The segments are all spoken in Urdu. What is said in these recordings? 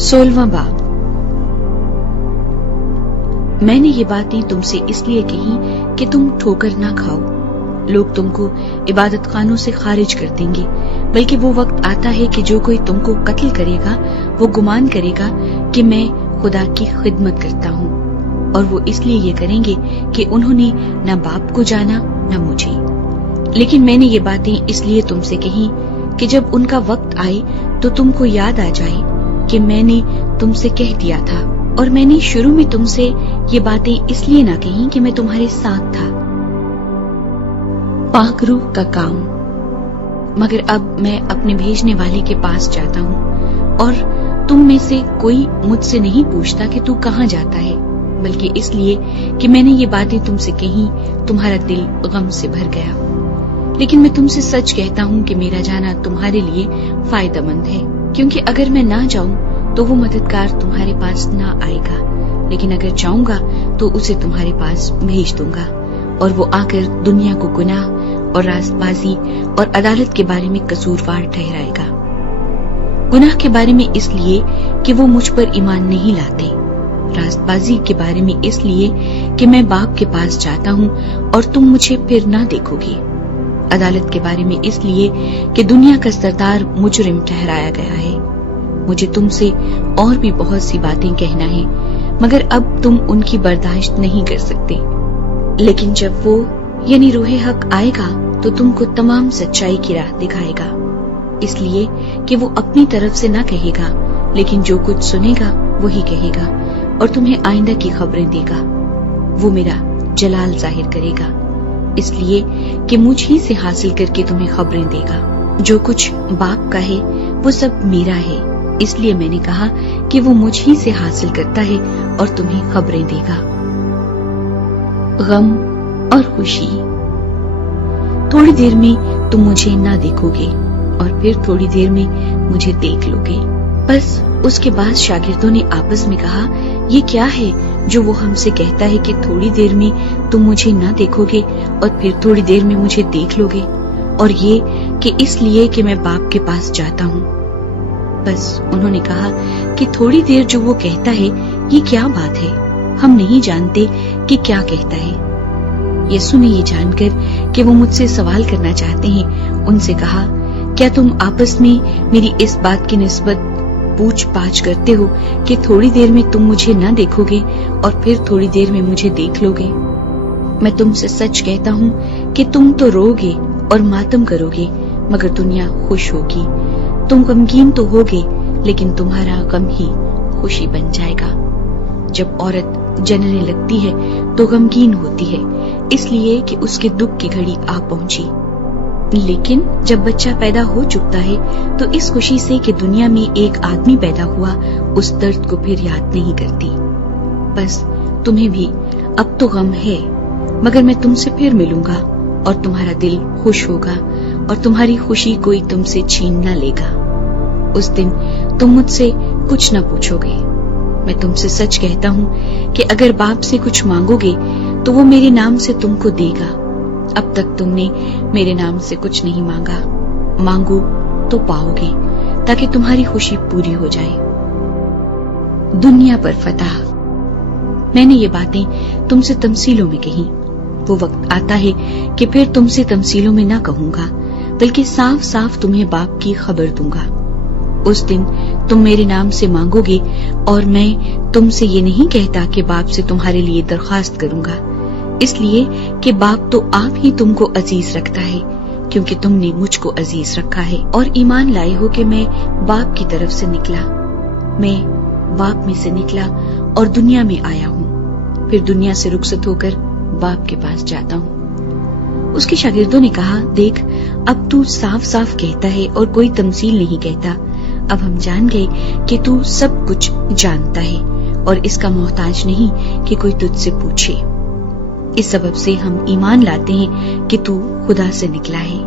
16واں باب۔ میں نے یہ باتیں تم سے اس لیے کہی کہ تم ٹھوکر نہ کھاؤ۔ لوگ تم کو عبادت خانوں سے خارج کر دیں گے، بلکہ وہ وقت آتا ہے کہ جو کوئی تم کو قتل کرے گا وہ گمان کرے گا کہ میں خدا کی خدمت کرتا ہوں، اور وہ اس لیے یہ کریں گے کہ انہوں نے نہ باپ کو جانا نہ مجھے۔ لیکن میں نے یہ باتیں اس لیے تم سے کہی کہ جب ان کا وقت آئے تو تم کو یاد آ جائے کہ میں نے تم سے کہہ دیا تھا، اور میں نے شروع میں تم سے یہ باتیں اس لیے نہ کہیں کہ میں تمہارے ساتھ تھا۔ پاک روح کا کام۔ مگر اب میں اپنے بھیجنے والے کے پاس جاتا ہوں، اور تم میں سے کوئی مجھ سے نہیں پوچھتا کہ تو کہاں جاتا ہے، بلکہ اس لیے کہ میں نے یہ باتیں تم سے کہیں تمہارا دل غم سے بھر گیا۔ لیکن میں تم سے سچ کہتا ہوں کہ میرا جانا تمہارے لیے فائدہ مند ہے، کیونکہ اگر میں نہ جاؤں تو وہ مددگار تمہارے پاس نہ آئے گا، لیکن اگر جاؤں گا تو اسے تمہارے پاس بھیج دوں گا، اور وہ آ کر دنیا کو گناہ اور راست بازی اور عدالت کے بارے میں قصوروار ٹھہرائے گا۔ گناہ کے بارے میں اس لیے کہ وہ مجھ پر ایمان نہیں لاتے، راست بازی کے بارے میں اس لیے کہ میں باپ کے پاس جاتا ہوں اور تم مجھے پھر نہ دیکھو گے، عدالت کے بارے میں اس لیے کہ دنیا کا سردار مجرم ٹھہرایا گیا ہے۔ مجھے تم سے اور بھی بہت سی باتیں کہنا ہے، مگر اب تم ان کی برداشت نہیں کر سکتے۔ لیکن جب وہ یعنی روح حق آئے گا تو تم کو تمام سچائی کی راہ دکھائے گا، اس لیے کہ وہ اپنی طرف سے نہ کہے گا، لیکن جو کچھ سنے گا وہی کہے گا، اور تمہیں آئندہ کی خبریں دے گا۔ وہ میرا جلال ظاہر کرے گا، اس لیے کہ مجھ ہی سے حاصل کر کے تمہیں خبریں دے گا۔ جو کچھ باپ کا ہے وہ سب میرا ہے، اس لیے میں نے کہا کہ وہ مجھ ہی سے حاصل کرتا ہے اور تمہیں خبریں دے گا۔ غم اور خوشی۔ تھوڑی دیر میں تم مجھے نہ دیکھو گے، اور پھر تھوڑی دیر میں مجھے دیکھ لو گے۔ بس اس کے بعد شاگردوں نے آپس میں کہا، یہ کیا ہے جو وہ ہم سے کہتا ہے کہ تھوڑی دیر میں تم مجھے نہ دیکھو گے اور پھر تھوڑی دیر میں مجھے دیکھ لو گے، اور یہ کہ اس لیے کہ میں باپ کے پاس جاتا ہوں۔ بس انہوں نے کہا کہ تھوڑی دیر جو وہ کہتا ہے یہ کیا بات ہے، ہم نہیں جانتے کہ کیا کہتا ہے۔ یسوع نے یہ جان کر کہ وہ مجھ سے سوال کرنا چاہتے ہیں ان سے کہا، کیا تم آپس میں میری اس بات کی نسبت پوچھ پاچھ کرتے ہو کہ تھوڑی دیر میں تم مجھے نہ دیکھو گے اور پھر تھوڑی دیر میں مجھے دیکھ لو گے؟ میں تم سے سچ کہتا ہوں کہ تم تو رو گے اور ماتم کرو گے، مگر دنیا خوش ہوگی۔ تم غمگین تو ہوگے، لیکن تمہارا غم ہی خوشی بن جائے گا۔ جب عورت جننے لگتی ہے تو غمگین ہوتی ہے، اس لیے کہ اس کے دکھ کی گھڑی آ پہنچی، لیکن جب بچہ پیدا ہو چکتا ہے تو اس خوشی سے کہ دنیا میں ایک آدمی پیدا ہوا اس درد کو پھر یاد نہیں کرتی۔ بس تمہیں بھی اب تو غم ہے، مگر میں تم سے پھر ملوں گا اور تمہارا دل خوش ہوگا اور تمہاری خوشی کوئی تم سے چھین نہ لے گا۔ اس دن تم مجھ سے کچھ نہ پوچھو گے۔ میں تم سے سچ کہتا ہوں کہ اگر باپ سے کچھ مانگو گے تو وہ میرے نام سے تم کو دے گا۔ اب تک تم نے میرے نام سے کچھ نہیں مانگا، مانگو تو پاؤ گے تاکہ تمہاری خوشی پوری ہو جائے۔ دنیا پر فتح۔ میں نے یہ باتیں تم سے تمثیلوں میں کہیں، وہ وقت آتا ہے کہ پھر تم سے تمثیلوں میں نہ کہوں گا، بلکہ صاف صاف تمہیں باپ کی خبر دوں گا۔ اس دن تم میرے نام سے مانگو گے، اور میں تم سے یہ نہیں کہتا کہ باپ سے تمہارے لیے درخواست کروں گا، اس لیے کہ باپ تو آپ ہی تم کو عزیز رکھتا ہے، کیونکہ تم نے مجھ کو عزیز رکھا ہے اور ایمان لائے ہو کہ میں باپ کی طرف سے نکلا۔ میں باپ میں سے نکلا اور دنیا میں آیا ہوں، پھر دنیا سے رخصت ہو کر باپ کے پاس جاتا ہوں۔ اس کے شاگردوں نے کہا، دیکھ اب تو صاف صاف کہتا ہے اور کوئی تمثیل نہیں کہتا۔ اب ہم جان گئے کہ تو سب کچھ جانتا ہے اور اس کا محتاج نہیں کہ کوئی تجھ سے پوچھے۔ اس سبب سے ہم ایمان لاتے ہیں کہ تو خدا سے نکلا ہے۔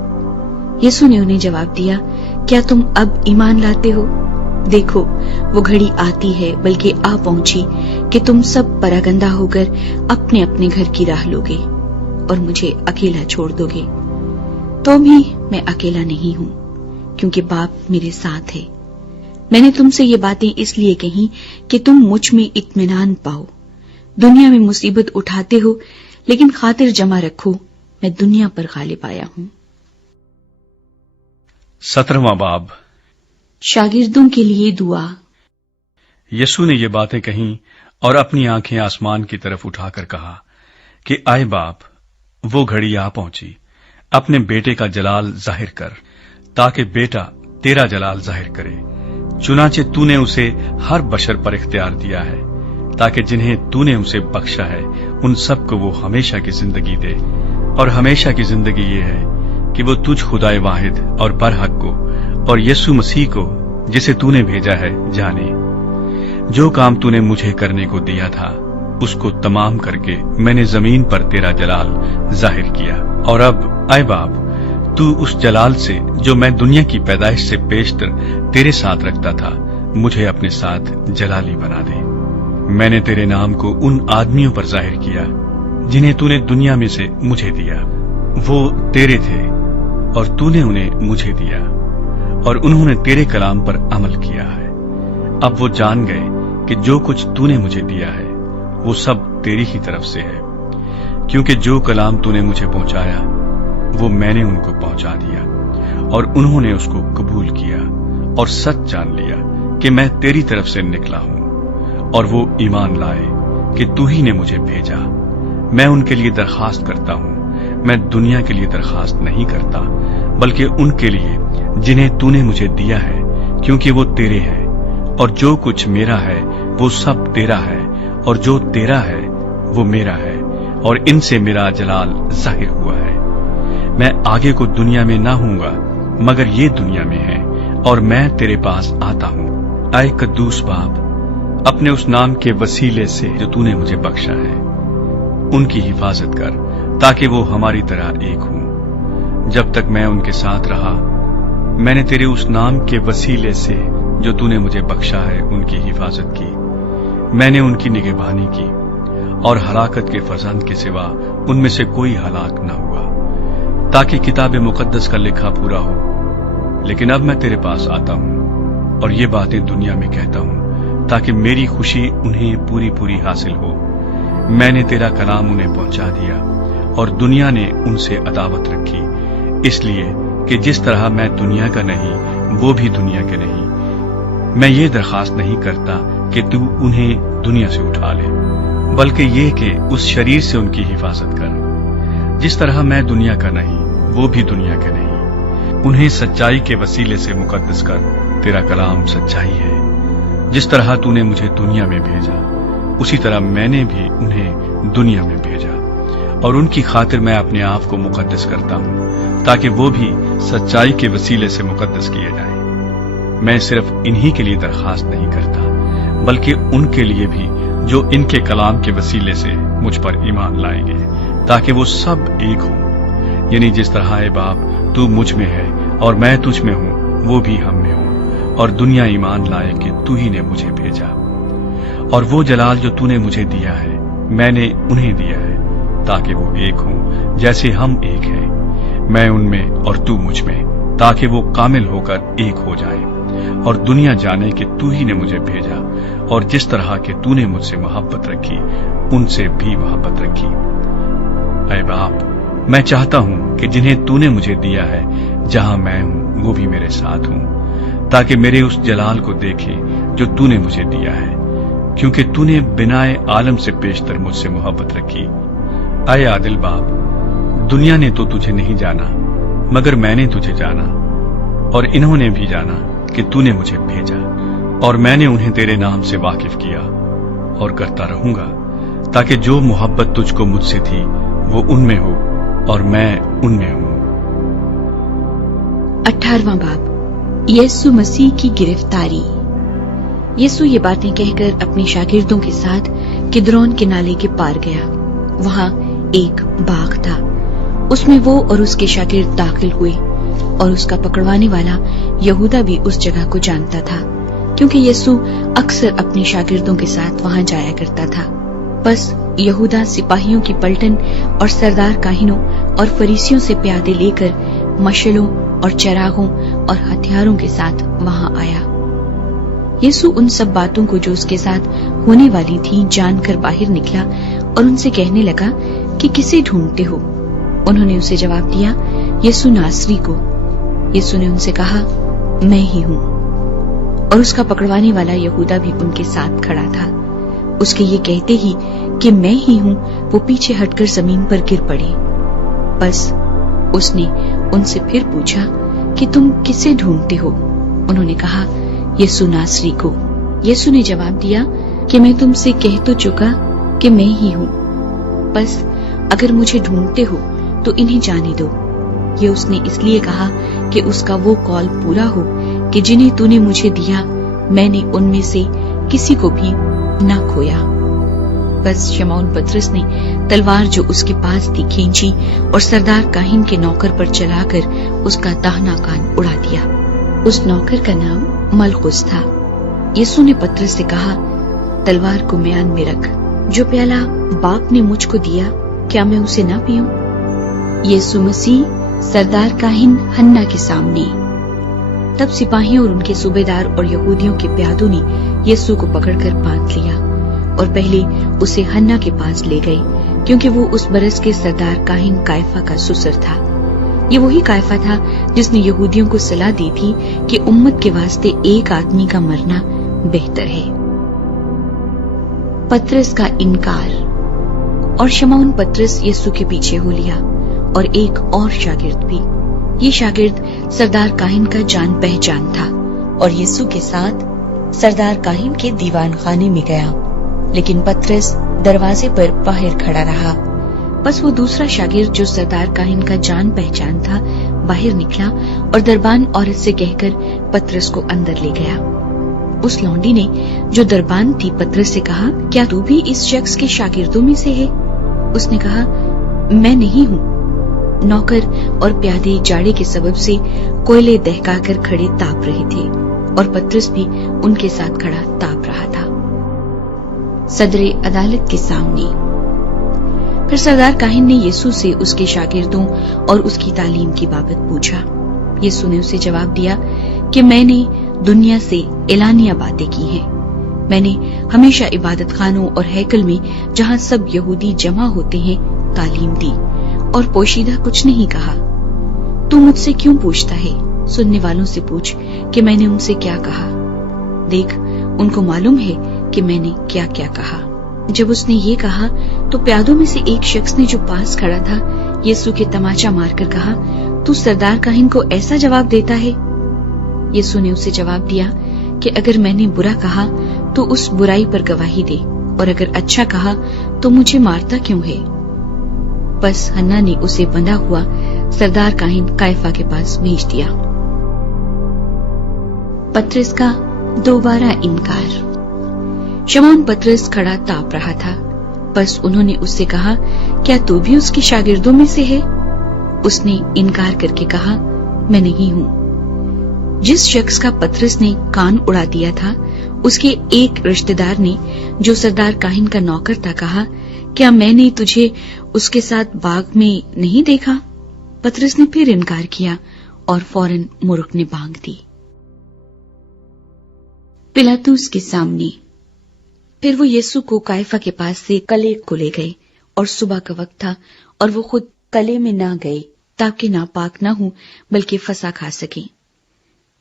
یسوع نے انہیں جواب دیا، کیا تم اب ایمان لاتے ہو؟ دیکھو وہ گھڑی آتی ہے، بلکہ آ پہنچی کہ تم سب پراگندہ ہو کر اپنے اپنے گھر کی راہ لوگے اور مجھے اکیلا چھوڑ دو گے۔ تو بھی میں اکیلا نہیں ہوں، کیونکہ باپ میرے ساتھ ہے۔ میں نے تم سے یہ باتیں اس لیے کہیں کہ تم مجھ میں اطمینان پاؤ. دنیا میں مصیبت اٹھاتے ہو لیکن خاطر جمع رکھو میں دنیا پر غالب آیا ہوں. 17واں باب. شاگردوں کے لیے دعا. یسوع نے یہ باتیں کہیں اور اپنی آنکھیں آسمان کی طرف اٹھا کر کہا کہ آئے باپ، وہ گھڑی آ پہنچی، اپنے بیٹے کا جلال ظاہر کر تاکہ بیٹا تیرا جلال ظاہر کرے. چنانچہ تو نے اسے ہر بشر پر اختیار دیا ہے تاکہ جنہیں تو نے اسے بخشا ہے ان سب کو وہ ہمیشہ کی زندگی دے. اور ہمیشہ کی زندگی یہ ہے کہ وہ تجھ خدائے واحد اور برحق کو اور یسوع مسیح کو جسے تو نے بھیجا ہے جانے. جو کام تو نے مجھے کرنے کو دیا تھا اس کو تمام کر کے میں نے زمین پر تیرا جلال ظاہر کیا. اور اب اے باپ، تو اس جلال سے جو میں دنیا کی پیدائش سے پیشتر تیرے ساتھ رکھتا تھا مجھے اپنے ساتھ جلالی بنا دے. میں نے تیرے نام کو ان آدمیوں پر ظاہر کیا جنہیں تو نے دنیا میں سے مجھے دیا. وہ تیرے تھے اور تو نے انہیں مجھے دیا اور انہوں نے تیرے کلام پر عمل کیا ہے. اب وہ جان گئے کہ جو کچھ تو نے مجھے دیا ہے وہ سب تیری ہی طرف سے ہے، کیونکہ جو کلام تو نے مجھے پہنچایا وہ میں نے ان کو پہنچا دیا اور انہوں نے اس کو قبول کیا اور سچ جان لیا کہ میں تیری طرف سے نکلا ہوں. اور وہ ایمان لائے کہ تو ہی نے مجھے بھیجا. میں ان کے لیے درخواست کرتا ہوں، میں دنیا کے لیے درخواست نہیں کرتا بلکہ ان کے لیے جنہیں تو نے مجھے دیا ہے، کیونکہ وہ تیرے ہیں. اور جو کچھ میرا ہے وہ سب تیرا ہے اور جو تیرا ہے وہ میرا ہے اور ان سے میرا جلال ظاہر ہوا ہے. میں آگے کو دنیا میں نہ ہوں گا مگر یہ دنیا میں ہے اور میں تیرے پاس آتا ہوں. اے قدوس باپ، اپنے اس نام کے وسیلے سے جو تو نے مجھے بخشا ہے ان کی حفاظت کر تاکہ وہ ہماری طرح ایک ہوں. جب تک میں ان کے ساتھ رہا میں نے تیرے اس نام کے وسیلے سے جو تو نے مجھے بخشا ہے ان کی حفاظت کی. میں نے ان کی نگہبانی کی اور ہلاکت کے فرزند کے سوا ان میں سے کوئی ہلاک نہ ہوا تاکہ کتاب مقدس کا لکھا پورا ہو. لیکن اب میں تیرے پاس آتا ہوں اور یہ باتیں دنیا میں کہتا ہوں تاکہ میری خوشی انہیں پوری پوری حاصل ہو. میں نے تیرا کلام انہیں پہنچا دیا اور دنیا نے ان سے عداوت رکھی، اس لیے کہ جس طرح میں دنیا کا نہیں وہ بھی دنیا کے نہیں. میں یہ درخواست نہیں کرتا کہ تو انہیں دنیا سے اٹھا لے بلکہ یہ کہ اس شریر سے ان کی حفاظت کر. جس طرح میں دنیا کا نہیں وہ بھی دنیا کے نہیں. انہیں سچائی کے وسیلے سے مقدس کر، تیرا کلام سچائی ہے. جس طرح تو نے مجھے دنیا میں بھیجا اسی طرح میں نے بھی انہیں دنیا میں بھیجا اور ان کی خاطر میں اپنے آپ کو مقدس کرتا ہوں تاکہ وہ بھی سچائی کے وسیلے سے مقدس کیے جائیں. میں صرف انہی کے لیے درخواست نہیں کرتا بلکہ ان کے لیے بھی جو ان کے کلام کے وسیلے سے مجھ پر ایمان لائیں گے تاکہ وہ سب ایک ہوں. یعنی جس طرح اے باپ تو مجھ میں ہے اور میں تجھ میں ہوں وہ بھی ہم میں ہوں اور دنیا ایمان لائے کہ تو ہی نے مجھے بھیجا. اور وہ جلال جو تو نے مجھے دیا ہے میں نے انہیں دیا ہے تاکہ وہ ایک ہوں جیسے ہم ایک ہیں، میں ان میں اور تو مجھ میں، تاکہ وہ کامل ہو کر ایک ہو جائے اور دنیا جانے کہ تو ہی نے مجھے بھیجا اور جس طرح کہ تو نے مجھ سے محبت رکھی ان سے بھی محبت رکھی. اے باپ، میں چاہتا ہوں کہ جنہیں تو نے مجھے دیا ہے جہاں میں ہوں وہ بھی میرے ساتھ ہوں تاکہ میرے اس جلال کو دیکھیں جو تو نے مجھے دیا ہے، کیونکہ تو نے بنائے عالم سے پیشتر مجھ سے محبت رکھی. اے عادل باپ، دنیا نے تو تجھے نہیں جانا مگر میں نے تجھے جانا اور انہوں نے بھی جانا کہ تو نے مجھے بھیجا. اور میں نے انہیں تیرے نام سے واقف کیا اور کرتا رہوں گا تاکہ جو محبت تجھ کو مجھ سے تھی وہ ان میں ہو اور میں ان میں ہوں. 18واں باب. یسوع مسیح کی گرفتاری. یسوع یہ باتیں کہہ کر اپنے شاگردوں کے ساتھ کدرون کے نالے کے پار گیا. وہاں ایک باغ تھا، اس میں وہ اور اس کے شاگرد داخل ہوئے اور اس کا پکڑوانے والا یہودا بھی اس جگہ کو جانتا تھا کیونکہ یسوع اکثر اپنے شاگردوں کے ساتھ وہاں جایا کرتا تھا. بس یہودا سپاہیوں کی پلٹن اور سردار کاہنوں اور فریسیوں سے پیادے لے کر مشلوں اور چراغوں اور ہتھیاروں کے ساتھ وہاں آیا. یسوع ان سب باتوں کو جو اس کے ساتھ ہونے والی تھی جان کر باہر نکلا اور ان سے کہنے لگا کہ کسے ڈھونڈتے ہو؟ انہوں نے اسے جواب دیا، یسوع ناصری کو۔ یسوع نے ان سے کہا، میں ہی ہوں۔ اور اس کا پکڑوانے والا یہودا بھی ان کے ساتھ کھڑا تھا۔ اس کے یہ کہتے ہی کہ میں ہی ہوں، وہ پیچھے ہٹ کر زمین پر گر پڑے۔ بس اس نے ان سے پھر پوچھا کہ تم کسے ڈھونڈتے ہو؟ انہوں نے کہا، یسوع ناصری کو۔ یسوع نے جواب دیا کہ میں تم سے کہہ تو چکا کہ میں ہی ہوں، بس اگر مجھے ڈھونڈتے ہو تو انہیں جانے دو۔ یہ اس نے اس لیے کہا کہ اس کا وہ قول پورا ہو کہ جنہیں تو نے مجھے دیا میں نے ان میں سے کسی کو بھی نہ کھویا۔ بس شمعون پطرس نے تلوار جو اس کے پاس تھی کھینچی اور سردار کاہن کے نوکر پر چلا کر اس کا داہنا کان اڑا دیا۔ اس نوکر کا نام ملخص تھا۔ یسوع نے پطرس سے کہا، تلوار کو میان میں رکھ۔ جو پیالہ باپ نے مجھ کو دیا کیا میں اسے نہ پیوں؟ یسوع مسیح سردار کاہن ہنہ کے سامنے۔ تب سپاہیوں اور ان کے صوبیدار اور یہودیوں کے پیادوں نے یسوع کو پکڑ کر باندھ لیا اور پہلے اسے ہنہ کے پاس لے گئے، کیونکہ وہ اس برس کے سردار کاہن کائفہ کا سسر تھا۔ یہ وہی کائفہ تھا جس نے یہودیوں کو صلاح دی تھی کہ امت کے واسطے ایک آدمی کا مرنا بہتر ہے۔ پطرس کا انکار۔ اور شمعون پطرس یسوع کے پیچھے ہو لیا اور ایک اور شاگرد بھی۔ یہ شاگرد سردار کاہن کا جان پہچان تھا اور یسوع کے ساتھ سردار کاہن کے دیوان خانے میں گیا، لیکن پطرس دروازے پر باہر کھڑا رہا۔ بس وہ دوسرا شاگرد جو سردار کاہن کا جان پہچان تھا باہر نکلا اور دربان عورت سے کہہ کر پطرس کو اندر لے گیا۔ اس لونڈی نے جو دربان تھی پطرس سے کہا، کیا تو بھی اس شخص کے شاگردوں میں سے ہے؟ اس نے کہا، میں نہیں ہوں۔ نوکر اور پیادے جاڑے کے سبب سے کوئلے دہکا کر کھڑے تاپ رہے تھے اور پطرس بھی ان کے ساتھ کھڑا تاپ رہا تھا۔ صدر عدالت کے سامنے۔ پھر سردار کاہن نے یسوع سے اس کے شاگردوں اور اس کی تعلیم کی بابت پوچھا۔ یسوع نے اسے جواب دیا کہ میں نے دنیا سے اعلانیہ باتیں کی ہیں۔ میں نے ہمیشہ عبادت خانوں اور ہیکل میں جہاں سب یہودی جمع ہوتے ہیں تعلیم دی اور پوشیدہ کچھ نہیں کہا۔ تو مجھ سے کیوں پوچھتا ہے؟ سننے والوں سے پوچھ کہ میں نے ان سے کیا کہا۔ دیکھ، ان کو معلوم ہے کہ میں نے کیا کیا کہا۔ جب اس نے یہ کہا تو پیادوں میں سے ایک شخص نے جو پاس کھڑا تھا یسوع کے تماچا مار کر کہا، تو سردار کاہن کو ایسا جواب دیتا ہے؟ یسوع نے اسے جواب دیا کہ اگر میں نے برا کہا تو اس برائی پر گواہی دے، اور اگر اچھا کہا تو مجھے مارتا کیوں ہے؟ بس ہنہ نے اسے بندھا ہوا سردار کاہن کائفہ کے پاس بھیج دیا۔ پطرس کا دوبارہ انکار۔ شمعون پطرس کھڑا تاپ رہا تھا، بس انہوں نے اس سے کہا، کیا تو بھی اس کے شاگردوں میں سے ہے؟ اس نے انکار کر کے کہا، میں نہیں ہوں۔ جس شخص کا پطرس نے کان اڑا دیا تھا اس کے ایک رشتہ دار نے جو سردار کاہن کا نوکر تھا کہا، کیا میں نے تجھے اس کے ساتھ باغ میں نہیں دیکھا؟ پطرس نے پھر انکار کیا اور فوراً مرغ نے بانگ دی۔ پلاطس کے سامنے۔ پھر وہ یسوع کو کائفہ کے پاس سے قلعے کو لے گئے، اور صبح کا وقت تھا اور وہ خود قلعے میں نہ گئے تاکہ ناپاک نہ ہوں بلکہ فسح کھا سکیں۔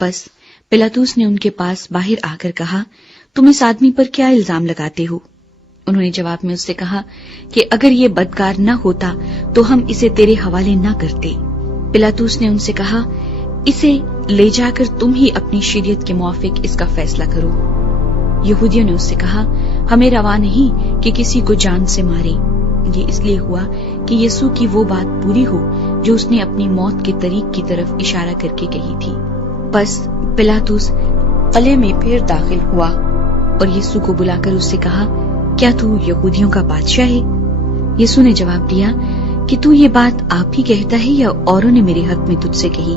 بس پلاطس نے ان کے پاس باہر آ کر کہا، تم اس آدمی پر کیا الزام لگاتے ہو؟ انہوں نے جواب میں اس سے کہا کہ اگر یہ بدکار نہ ہوتا تو ہم اسے تیرے حوالے نہ کرتے۔ پلاطس نے ان سے کہا، اسے لے جا کر تم ہی اپنی شریعت کے موافق اس کا فیصلہ کرو۔ یہودیوں نے اس سے کہا، ہمیں روا نہیں کہ کسی کو جان سے مارے۔ یہ اس لیے ہوا کہ یسوع کی وہ بات پوری ہو جو اس نے اپنی موت کے طریق کی طرف اشارہ کر کے کہی تھی۔ بس پلاطس قلعے میں پھر داخل ہوا اور یسوع کو بلا کر اس سے کہا، کیا تو یہودیوں کا بادشاہ ہے؟ یسوع نے جواب دیا کہ تو یہ بات آپ ہی کہتا ہے یا اوروں نے میرے حق میں تجھ سے کہی؟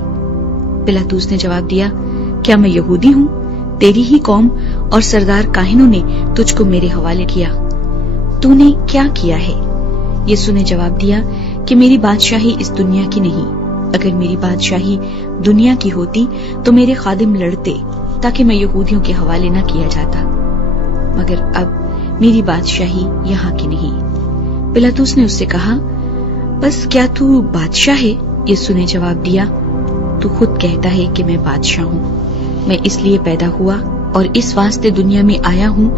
پلاطس نے جواب دیا، کیا میں یہودی ہوں؟ تیری ہی قوم اور سردار کاہنوں نے تجھ کو میرے حوالے کیا۔ تو نے کیا کیا ہے؟ یسوع نے جواب دیا کہ میری بادشاہی اس دنیا کی نہیں۔ اگر میری بادشاہی دنیا کی ہوتی تو میرے خادم لڑتے تاکہ میں یہودیوں کے حوالے نہ کیا جاتا، مگر اب میری بادشاہی یہاں کی نہیں۔ پلاطس نے اس سے کہا، بس کیا تو بادشاہ ہے؟ یسوع نے جواب دیا، تو خود کہتا ہے کہ میں بادشاہ ہوں۔ میں اس لیے پیدا ہوا اور اس واسطے دنیا میں آیا ہوں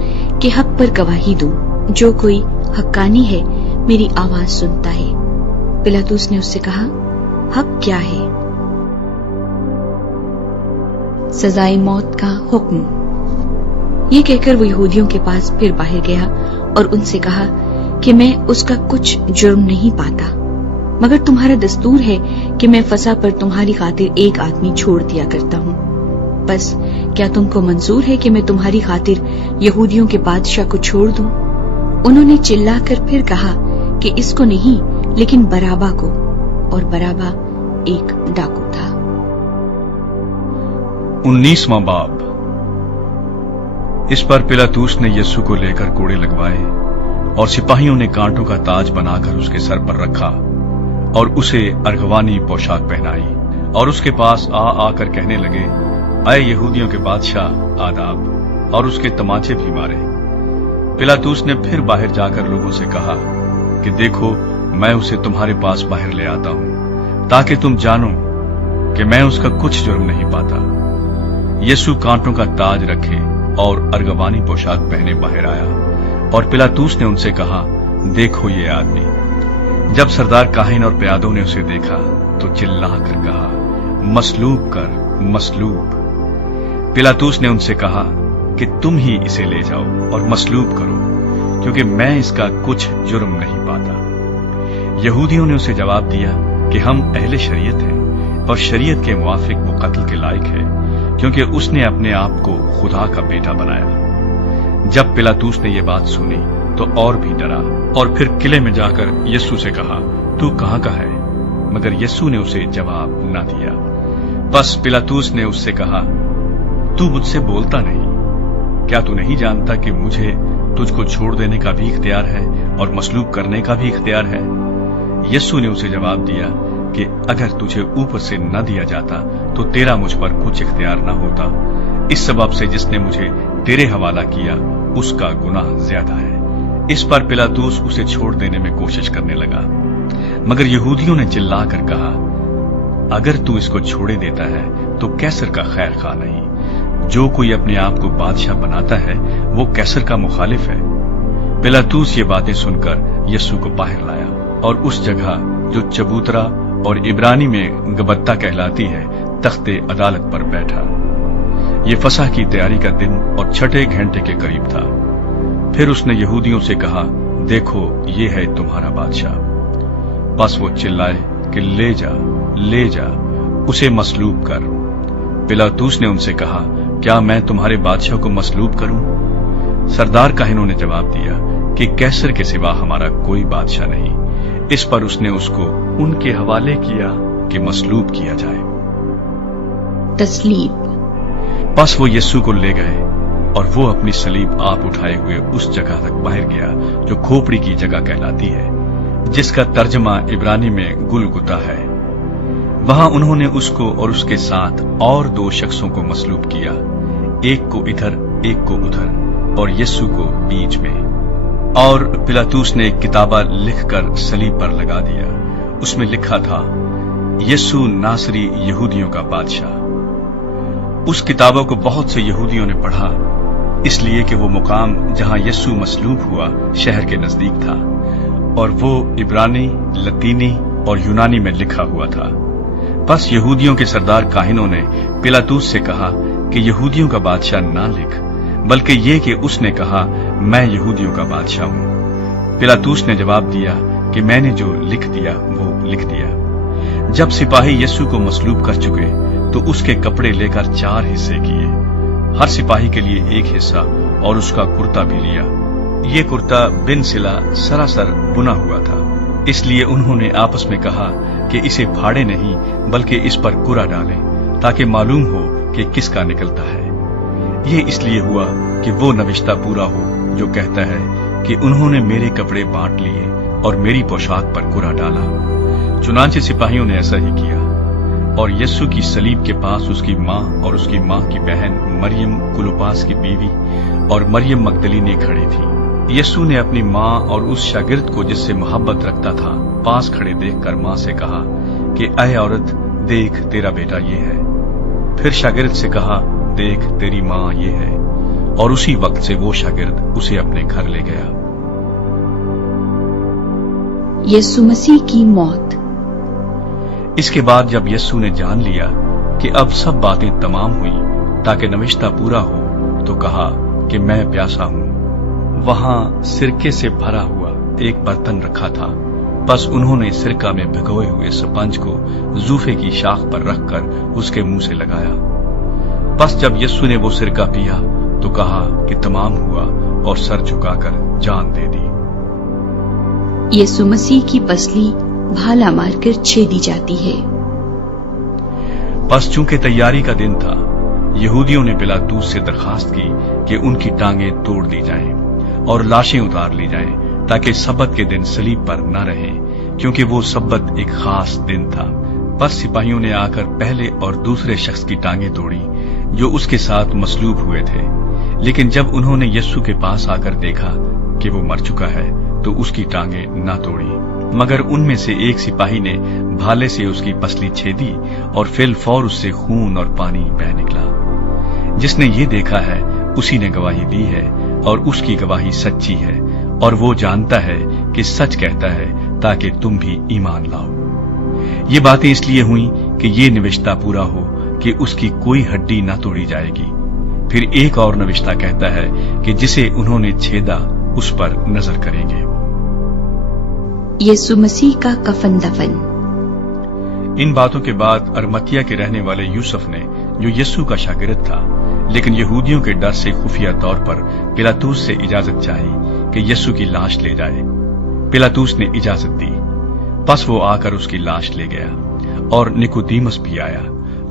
کہ حق پر گواہی دوں۔ جو کوئی حقانی ہے میری آواز سنتا ہے۔ پلاطس نے اس سے کہا، حق کیا ہے؟ سزائے موت کا حکم۔ یہ کہہ کر وہ یہودیوں کے پاس پھر باہر گیا اور ان سے کہا کہ میں اس کا کچھ جرم نہیں پاتا، مگر تمہارا دستور ہے کہ میں فسح پر تمہاری خاطر ایک آدمی چھوڑ دیا کرتا ہوں۔ بس کیا تم کو منظور ہے کہ میں تمہاری خاطر یہودیوں کے بادشاہ کو چھوڑ دوں؟ انہوں نے چلا کر پھر کہا کہ اس کو نہیں لیکن برابا کو، اور برابا ایک ڈاکو تھا۔ 19واں باب۔ اس پر پلاطس نے یسوع کو لے کر کوڑے لگوائے اور سپاہیوں نے کانٹوں کا تاج بنا کر اس کے سر پر رکھا اور اسے ارغوانی پوشاک پہنائی، اور اس کے پاس آ کر کہنے لگے، اے یہودیوں کے بادشاہ آداب، اور اس کے تماچے بھی مارے۔ پلاطس نے پھر باہر جا کر لوگوں سے کہا کہ دیکھو، میں اسے تمہارے پاس باہر لے آتا ہوں تاکہ تم جانو کہ میں اس کا کچھ جرم نہیں پاتا۔ یسوع کانٹوں کا تاج رکھے اور ارغوانی پوشاک پہنے باہر آیا، اور پلاطس نے ان سے کہا، دیکھو یہ آدمی۔ جب سردار کاہن اور پیادوں نے اسے دیکھا تو چلا کر کہا، مصلوب کر، مصلوب۔ پلاطس نے ان سے کہا کہ تم ہی اسے لے جاؤ اور مصلوب کرو، کیونکہ میں اس کا کچھ جرم نہیں پاتا۔ یہودیوں نے اسے جواب دیا کہ ہم اہل شریعت ہیں، اور شریعت کے موافق وہ قتل کے لائق ہے، کیونکہ اس نے اپنے آپ کو خدا کا بیٹا بنایا۔ جب پلاطس نے یہ بات سنی تو اور بھی ڈرا، اور پھر قلعے میں جا کر یسوع سے کہا، تو کہاں کا ہے؟ مگر یسوع نے اسے جواب نہ دیا۔ بس پلاطس نے اس سے کہا، تو مجھ سے بولتا نہیں؟ کیا تو نہیں جانتا کہ مجھے تجھ کو چھوڑ دینے کا بھی اختیار ہے اور مصلوب کرنے کا بھی اختیار ہے؟ یسوع نے اسے جواب دیا کہ اگر تجھے اوپر سے نہ دیا جاتا تو تیرا مجھ پر کچھ اختیار نہ ہوتا۔ اس سبب سے جس نے مجھے تیرے حوالہ کیا اس کا گناہ زیادہ ہے۔ اس پر پلاطس اسے چھوڑ دینے میں کوشش کرنے لگا، مگر یہودیوں نے چلا کر کہا، اگر تو اس کو چھوڑے دیتا ہے تو کیسر کا خیر خواہ نہیں۔ جو کوئی اپنے آپ کو بادشاہ بناتا ہے وہ کیسر کا مخالف ہے۔ پلاطس یہ باتیں سن کر یسوع کو باہر لایا اور اس جگہ جو چبوترا اور عبرانی میں گبتہ کہلاتی ہے تخت عدالت پر بیٹھا۔ یہ فسح کی تیاری کا دن اور چھٹے گھنٹے کے قریب تھا۔ پھر اس نے یہودیوں سے کہا، دیکھو یہ ہے تمہارا بادشاہ۔ بس وہ چلائے کہ لے جا، لے جا، اسے مصلوب کر۔ پلاطس نے ان سے کہا، کیا میں تمہارے بادشاہ کو مصلوب کروں؟ سردار کاہنوں نے جواب دیا کہ کیسر کے سوا ہمارا کوئی بادشاہ نہیں۔ اس پر اس نے اس کو ان کے حوالے کیا کہ مصلوب کیا جائے۔ تسلیب۔ بس وہ یسوع کو لے گئے اور وہ اپنی صلیب آپ اٹھائے ہوئے اس جگہ تک باہر گیا جو کھوپڑی کی جگہ کہلاتی ہے، جس کا ترجمہ عبرانی میں گلگتا ہے۔ وہاں انہوں نے اس کو اور اس کے ساتھ اور 2 شخصوں کو مصلوب کیا، ایک کو ادھر ایک کو ادھر، اور یسوع کو بیچ میں۔ اور پلاطس نے ایک کتابہ لکھ کر صلیب پر لگا دیا، اس میں لکھا تھا، یسوع ناصری یہودیوں کا بادشاہ۔ اس کتابوں کو بہت سے یہودیوں نے پڑھا، اس لیے کہ وہ مقام جہاں یسوع مصلوب ہوا شہر کے نزدیک تھا، اور وہ عبرانی، لطینی اور یونانی میں لکھا ہوا تھا۔ بس یہودیوں کے سردار کاہنوں نے پلاطس سے کہا کہ یہودیوں کا بادشاہ نہ لکھ، بلکہ یہ کہ اس نے کہا، میں یہودیوں کا بادشاہ ہوں۔ پلاطس نے جواب دیا کہ میں نے جو لکھ دیا وہ لکھ دیا۔ جب سپاہی یسوع کو مصلوب کر چکے تو اس کے کپڑے لے کر 4 حصے کیے، ہر سپاہی کے لیے ایک حصہ، اور اس کا کرتا بھی لیا۔ یہ کرتا بن سلا سراسر بنا ہوا تھا، اس لیے انہوں نے آپس میں کہا کہ اسے پھاڑے نہیں بلکہ اس پر کرا ڈالیں تاکہ معلوم ہو کہ کس کا نکلتا ہے۔ یہ اس لیے ہوا کہ وہ نوشتہ پورا ہو جو کہتا ہے کہ انہوں نے میرے کپڑے بانٹ لیے اور میری پوشاک پر کرا ڈالا۔ چنانچہ سپاہیوں نے ایسا ہی کیا۔ اور یسوع کی صلیب کے پاس اس کی ماں اور اس کی ماں کی بہن مریم کلوپاس کی بیوی اور مریم مگدلینی کھڑی تھی۔ یسوع نے اپنی ماں اور اس شاگرد کو جس سے محبت رکھتا تھا پاس کھڑے دیکھ کر ماں سے کہا کہ اے عورت، دیکھ تیرا بیٹا یہ ہے۔ پھر شاگرد سے کہا، دیکھ تیری ماں یہ ہے، اور اسی وقت سے وہ شاگرد اسے اپنے گھر لے گیا۔ یسوع مسیح کی موت۔ اس کے بعد جب یسوع نے جان لیا کہ اب سب باتیں تمام ہوئیں تاکہ نوشتہ پورا ہو، تو کہا کہ میں پیاسا ہوں۔ وہاں سرکے سے بھرا ہوا ایک برتن رکھا تھا، بس انہوں نے سرکہ میں بھگوئے ہوئے سپنج کو زوفے کی شاخ پر رکھ کر اس کے منہ سے لگایا۔ بس جب یسوع نے وہ سرکہ پیا تو کہا کہ تمام ہوا، اور سر جھکا کر جان دے دی۔ یسوع مسیح کی پسلی بھالا مار کر چھیدی جاتی ہے۔ بس چونکہ تیاری کا دن تھا، یہودیوں نے پلاطوس سے درخواست کی کہ ان کی ٹانگیں توڑ دی جائیں اور لاشیں اتار لی جائیں تاکہ سبت کے دن صلیب پر نہ رہیں، کیونکہ وہ سبت ایک خاص دن تھا۔ بس سپاہیوں نے آ کر پہلے اور دوسرے شخص کی ٹانگیں توڑی جو اس کے ساتھ مصلوب ہوئے تھے، لیکن جب انہوں نے یسوع کے پاس آ کر دیکھا کہ وہ مر چکا ہے تو اس کی ٹانگیں نہ توڑی، مگر ان میں سے ایک سپاہی نے بھالے سے اس کی پسلی چھیدی اور فی الفور اس سے خون اور پانی بہہ نکلا۔ جس نے یہ دیکھا ہے اسی نے گواہی دی ہے، اور اس کی گواہی سچی ہے، اور وہ جانتا ہے کہ سچ کہتا ہے تاکہ تم بھی ایمان لاؤ۔ یہ باتیں اس لیے ہوئیں کہ یہ نوشتہ پورا ہو کہ اس کی کوئی ہڈی نہ توڑی جائے گی۔ پھر ایک اور نوشتہ کہتا ہے کہ جسے انہوں نے چھیدا اس پر نظر کریں گے۔ یسوع مسیح کا کفن دفن۔ ان باتوں کے بعد ارمتیا کے رہنے والے یوسف نے، جو یسوع کا شاگرد تھا لیکن یہودیوں کے ڈر سے خفیہ طور پر پلاطوس سے اجازت چاہی کہ یسوع کی لاش لے جائے۔ پلاطوس نے اجازت دی، پس وہ آ کر اس کی لاش لے گیا، اور نکودیمس بھی آیا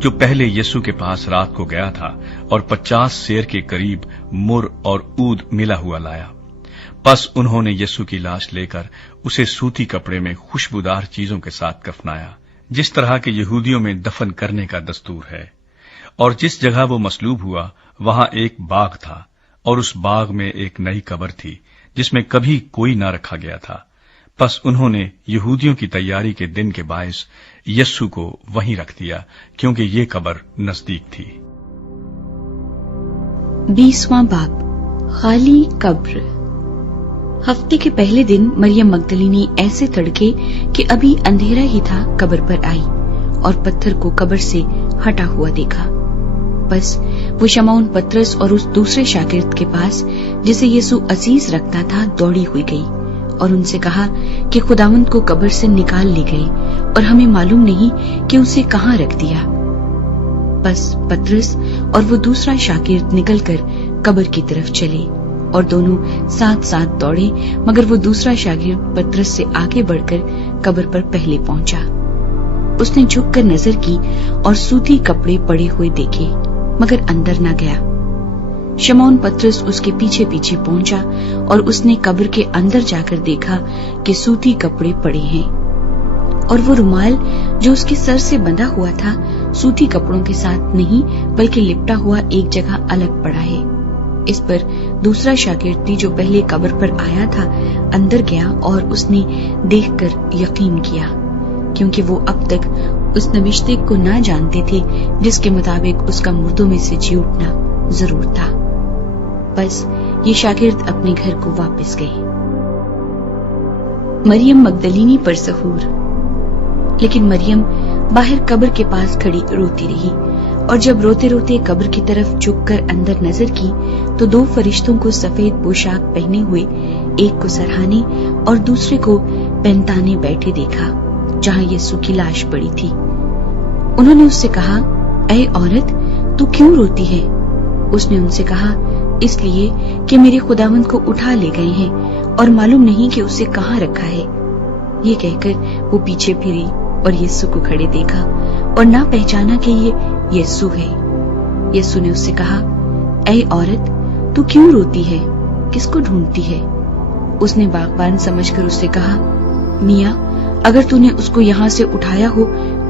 جو پہلے یسوع کے پاس رات کو گیا تھا اور 50 سیر کے قریب مر اور عود ملا ہوا لایا۔ پس انہوں نے یسوع کی لاش لے کر اسے سوتی کپڑے میں خوشبودار چیزوں کے ساتھ کفنایا، جس طرح کے یہودیوں میں دفن کرنے کا دستور ہے۔ اور جس جگہ وہ مصلوب ہوا وہاں ایک باغ تھا، اور اس باغ میں ایک نئی قبر تھی جس میں کبھی کوئی نہ رکھا گیا تھا۔ پس انہوں نے یہودیوں کی تیاری کے دن کے باعث یسوع کو وہیں رکھ دیا، کیونکہ یہ قبر نزدیک تھی۔ 20واں باب، خالی قبر۔ ہفتے کے پہلے دن مریم مگدلینی ایسے تڑکے کہ ابھی اندھیرا ہی تھا قبر پر آئی اور پتھر کو قبر سے ہٹا ہوا دیکھا۔ بس وہ شمعون پترس اور اس دوسرے شاگرد کے پاس جسے یسوع عزیز رکھتا تھا دوڑی ہوئی گئی اور ان سے کہا کہ خداوند کو قبر سے نکال لے گئے اور ہمیں معلوم نہیں کہ اسے کہاں رکھ دیا۔ بس پترس اور وہ دوسرا شاگرد نکل کر قبر کی طرف چلے اور دونوں ساتھ ساتھ دوڑے، مگر وہ دوسرا شاگرد پترس سے آگے بڑھ کر قبر پر پہلے پہنچا۔ اس نے جھک کر نظر کی اور سوتی کپڑے پڑے ہوئے دیکھے، مگر اندر نہ گیا۔ شمعون پترس اس کے پیچھے پیچھے پہنچا اور اس نے قبر کے اندر جا کر دیکھا کہ سوتی کپڑے پڑے ہیں، اور وہ رومال جو اس کے سر سے بندھا ہوا تھا سوتی کپڑوں کے ساتھ نہیں بلکہ لپٹا ہوا ایک جگہ الگ پڑا ہے۔ اس پر دوسرا شاگرد بھی جو پہلے قبر پر آیا تھا اندر گیا اور اس نے دیکھ کر یقین کیا، کیونکہ وہ اب تک اس نوشتے کو نہ جانتے تھے جس کے مطابق اس کا مردوں میں سے جی اٹھنا ضرور تھا۔ بس یہ شاگرد اپنے گھر کو واپس گئے۔ مریم مگدلینی پر سحور۔ لیکن مریم باہر قبر کے پاس کھڑی روتی رہی، اور جب روتے روتے قبر کی طرف جھک کر اندر نظر کی تو 2 فرشتوں کو سفید پوشاک پہنے ہوئے، ایک کو سرہانے اور دوسرے کو پہنتانے بیٹھے دیکھا جہاں یسوع کی لاش پڑی تھی۔ انہوں نے اس سے کہا، اے عورت، تو کیوں روتی ہے؟ اس نے ان سے کہا، اس لیے کہ میرے خداوند کو اٹھا لے گئے ہیں اور معلوم نہیں کہ اسے کہاں رکھا ہے۔ یہ کہہ کر وہ پیچھے پھری اور یسوع کو کھڑے دیکھا اور نہ پہچانا کہ یہ یسوع ہے۔ یسوع نے اس سے کہا، اے عورت، تو کیوں روتی ہے؟ کس کو ڈھونڈتی ہے؟ اس نے باغبان سمجھ کر اس سے کہا، میاں، اگر تو نے اس کو یہاں سے اٹھایا ہو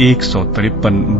153